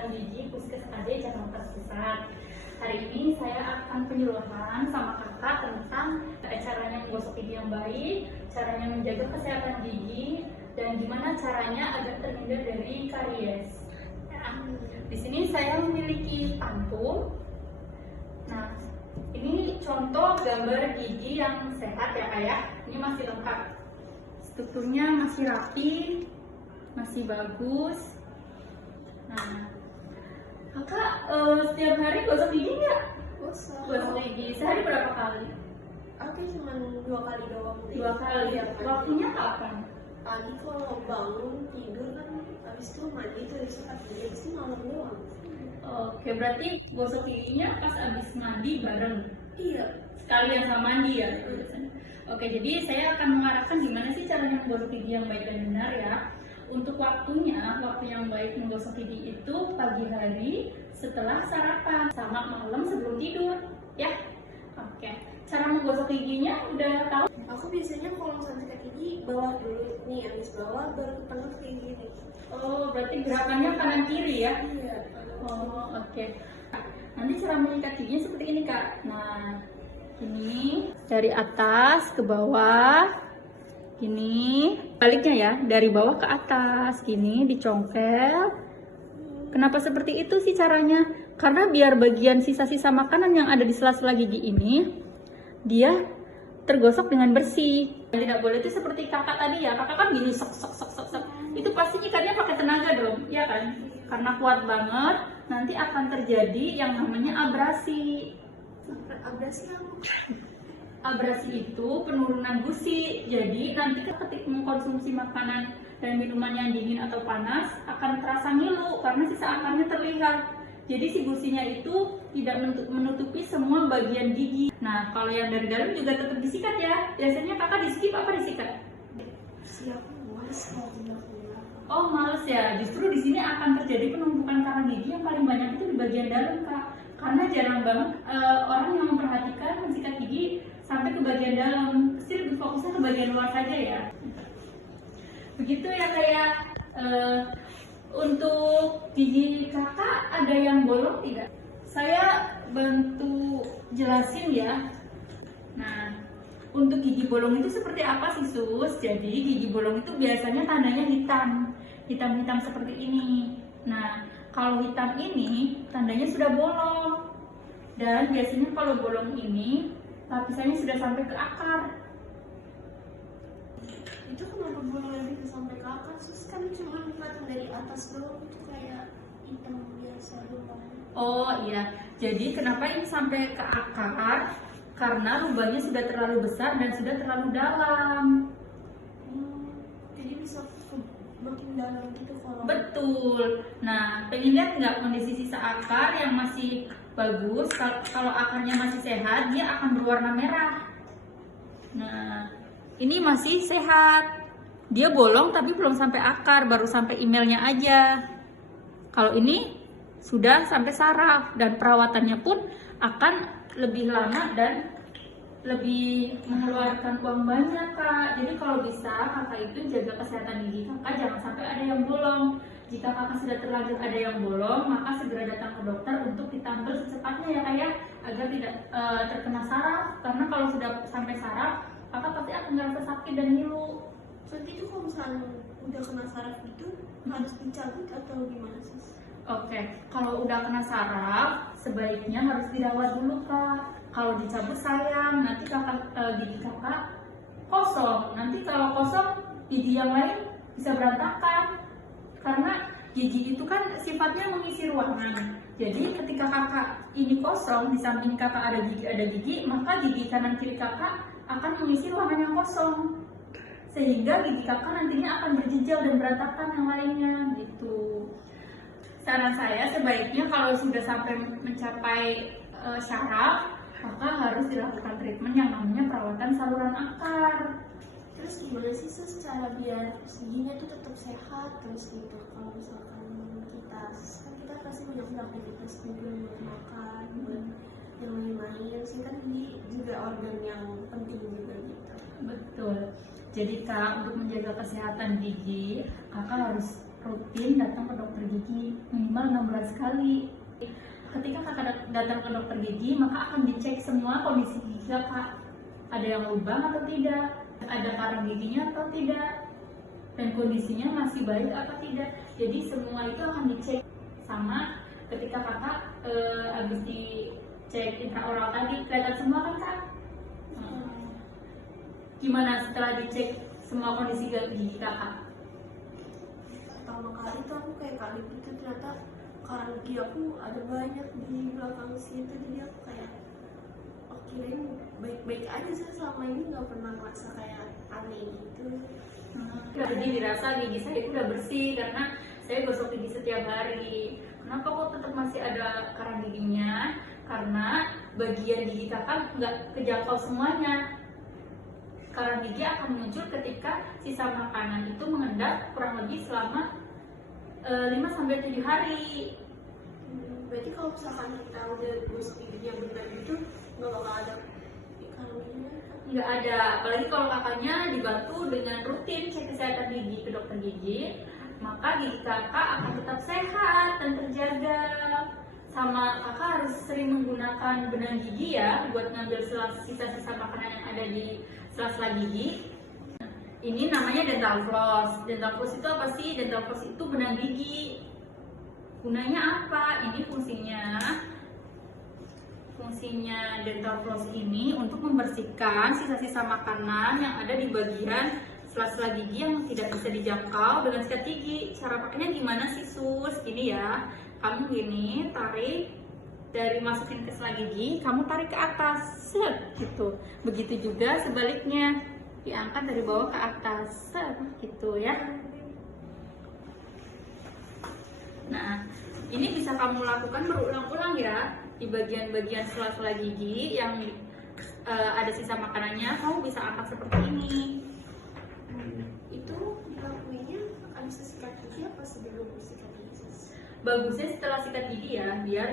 Kesehatan Gigi Puskes AD Jakarta Pusat. Hari ini saya akan penyuluhan sama kakak tentang caranya menggosok gigi yang baik, caranya menjaga kesehatan gigi, dan gimana caranya agar terhindar dari karies. Nah, di sini saya memiliki pantul. Nah, ini contoh gambar gigi yang sehat ya kak ya. Ini masih lengkap. Strukturnya masih rapi, masih bagus. Nah, kakak setiap hari gosok gigi nggak? Gosok gigi sehari berapa kali? Aku cuma 2 kali doang. 2 kali ya. Waktunya kapan? Pagi kalau bangun tidur kan, habis itu mandi tuh sikat gigi sih malam doang. Oke, berarti gosok giginya pas abis mandi bareng? Iya. Sekalian sama mandi ya? Oke, jadi saya akan mengarahkan gimana sih caranya menggosok gigi yang baik dan benar ya. Untuk waktu yang baik menggosok gigi itu pagi hari setelah sarapan sama malam sebelum tidur ya. Oke, cara menggosok giginya udah tahu? Aku biasanya kalau misalnya sikat gigi bawah dulu nih, habis bawah baru ke tengah kayak gini. Oh, berarti gerakannya kanan kiri ya? Iya. Oh, oke. Nanti cara menyikat giginya seperti ini kak. Nah, ini dari atas ke bawah, ini baliknya ya, dari bawah ke atas, gini dicongkel. Kenapa seperti itu sih caranya? Karena biar bagian sisa-sisa makanan yang ada di sela-sela gigi ini, dia tergosok dengan bersih. Yang tidak boleh itu seperti kakak tadi ya, kakak kan gini sok. Itu pasti nyikatnya pakai tenaga dong, ya kan? Karena kuat banget, nanti akan terjadi yang namanya abrasi. Abrasi apa? Abrasi itu penurunan gusi. Jadi nanti ketika mengkonsumsi makanan dan minuman yang dingin atau panas akan terasa ngilu karena sisa akarnya terlihat. Jadi si gusinya itu tidak menutupi semua bagian gigi. Nah, kalau yang dari dalam juga tetap disikat ya. Biasanya kakak di-skip apa disikat? Siap, males kalau tidak. Oh, males ya. Justru di sini akan terjadi penumpukan karang gigi yang paling banyak itu di bagian dalam kak. Karena jarang banget orang yang memperhatikan mensikat gigi sampai ke bagian dalam. Pasti lebih fokusnya ke bagian luar saja ya. Begitu ya kayak untuk gigi kakak ada yang bolong tidak? Saya bantu jelasin ya. Nah, untuk gigi bolong itu seperti apa sih sus? Jadi gigi bolong itu biasanya tandanya hitam seperti ini. Nah, kalau hitam ini tandanya sudah bolong. Dan biasanya kalau bolong ini lapisannya sudah sampai ke akar. Itu kenapa bolongnya bisa sampai ke akar? Sus kan cuma kelihatan dari atas doang, itu kayak hitam biasa doang. Oh iya, jadi kenapa ini sampai ke akar? Karena lubangnya sudah terlalu besar dan sudah terlalu dalam. Jadi bisa makin dalam gitu kalau. Betul. Nah, pengen lihat nggak kondisi sisa akar yang masih bagus? Kalau akarnya masih sehat, dia akan berwarna merah. Nah, ini masih sehat. Dia bolong tapi belum sampai akar, baru sampai emailnya aja. Kalau ini sudah sampai saraf dan perawatannya pun akan lebih lama dan lebih mengeluarkan uang banyak kak. Jadi kalau bisa kakak itu jaga kesehatan gigi kakak, jangan sampai ada yang bolong. Jika kakak sudah terlanjur ada yang bolong, maka segera datang ke dokter untuk ditambal secepatnya ya kak ya, agar tidak terkena saraf. Karena kalau sudah sampai saraf, kakak pasti akan merasa sakit dan ngilu. Nanti itu kalau misalnya udah kena saraf itu harus dicabut atau gimana sih? Oke, kalau udah kena saraf, sebaiknya harus dirawat dulu kak. Kalau dicabut sayang, nanti gigi kakak kosong. Nanti kalau kosong, gigi yang lain bisa berantakan. Karena gigi itu kan sifatnya mengisi ruangan. Jadi ketika kakak ini kosong, di samping kakak ada gigi, maka gigi kanan kiri kakak akan mengisi ruangan yang kosong. Sehingga gigi kakak nantinya akan berjejal dan berantakan yang lainnya gitu. Saran saya sebaiknya kalau sudah sampai mencapai syaraf, maka harus dilakukan treatment yang namanya perawatan saluran akar. Terus gimana sih sus cara biar giginya tuh tetap sehat terus gitu? Kalau misalkan kita pasti banyak beraktivitas juga buat makan, buat yang lain-lain sih kan ini juga organ yang penting juga gitu. Betul. Jadi kak, untuk menjaga kesehatan gigi, kakak harus rutin datang ke dokter gigi, minimal 6 bulan sekali. Ketika kakak datang ke dokter gigi, maka akan dicek semua kondisi gigi kakak. Ada yang lubang atau tidak, ada karang giginya atau tidak, dan kondisinya masih baik atau tidak. Jadi semua itu akan dicek. Sama ketika kakak habis dicek intraoral tadi, kelihatan semua kan kak? Gimana setelah dicek semua kondisi gigi kakak? Pertama kali tuh aku kayak kaget gitu, ternyata karang gigi aku ada banyak di belakang situ. Jadi aku kayak kirain baik-baik aja sih, selama ini nggak pernah merasa kayak aneh gitu. Jadi dirasa gigi saya itu udah bersih karena saya gosok gigi setiap hari. Kenapa kok tetap masih ada karang giginya? Karena bagian gigi kakak nggak kejangkau semuanya. Karang gigi akan muncul ketika sisa makanan itu mengendap kurang lebih selama 5-7 hari. Berarti kalau misalkan kita udah gosok giginya benar gitu, nggak bakal ada karang giginya? Nggak ada, apalagi kalau kakaknya dibantu dengan rutin cek kesehatan gigi ke dokter gigi, maka gigi kakak akan tetap sehat dan terjaga. Sama kakak harus sering menggunakan benang gigi ya, buat ngambil sisa-sisa makanan yang ada di sela-sela gigi. Ini namanya dental floss. Dental floss itu apa sih? Dental floss itu benang gigi. Gunanya apa? Ini fungsinya dental floss ini untuk membersihkan sisa-sisa makanan yang ada di bagian sela-sela gigi yang tidak bisa dijangkau dengan sikat gigi. Cara pakainya gimana sih sus? Gini ya, kamu gini tarik dari masukin ke sela gigi, kamu tarik ke atas, set, gitu. Begitu juga sebaliknya, diangkat dari bawah ke atas, set, gitu ya. Nah, ini bisa kamu lakukan berulang-ulang ya di bagian-bagian sela-sela gigi yang ada sisa makanannya. Kamu bisa angkat seperti ini. Itu dilakuinnya abis sikat gigi apa sebelum sikat gigi? Bagusnya setelah sikat gigi ya, biar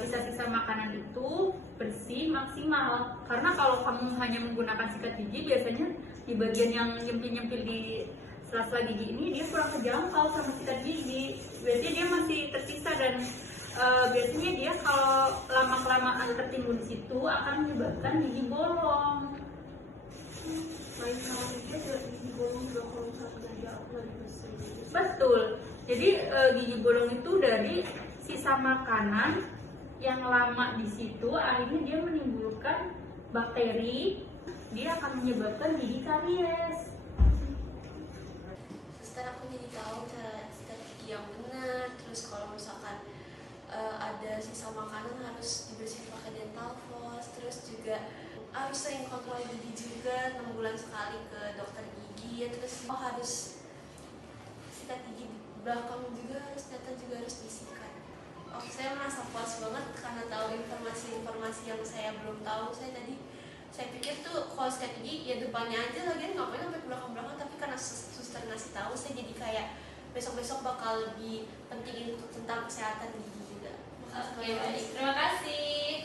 sisa-sisa makanan itu bersih maksimal. Karena kalau kamu hanya menggunakan sikat gigi, biasanya di bagian yang nyempil-nyempil di sela-sela gigi ini dia kurang kejangkau sama sikat gigi. Biasanya dia masih tersisa dan biasanya dia kalau lama-kelamaan tertimbun di situ akan menyebabkan gigi bolong. Lain sama gigi ada gigi bolong juga kalau misalkan dari aku lagi bersih. Betul. Jadi gigi bolong itu dari sisa makanan yang lama di situ, akhirnya dia menimbulkan bakteri, dia akan menyebabkan gigi karies. Setelah aku jadi tahu cara sikat gigi yang benar, terus kalau misalkan ada sisa makanan harus dibersihin pakai dental floss, terus juga harus sering kontrol gigi juga 6 bulan sekali ke dokter gigi, terus harus sikat gigi belakang juga harus disikat. Saya merasa puas banget karena tahu informasi-informasi yang saya belum tahu. Saya pikir tuh kalau sikat gigi ya depannya aja, lagian ngapain sampai ke belakang-belakang, tapi karena suster ngasih tahu, saya jadi kayak besok-besok bakal lebih pentingin tentang kesehatan gigi juga. Oke, baik. Terima kasih.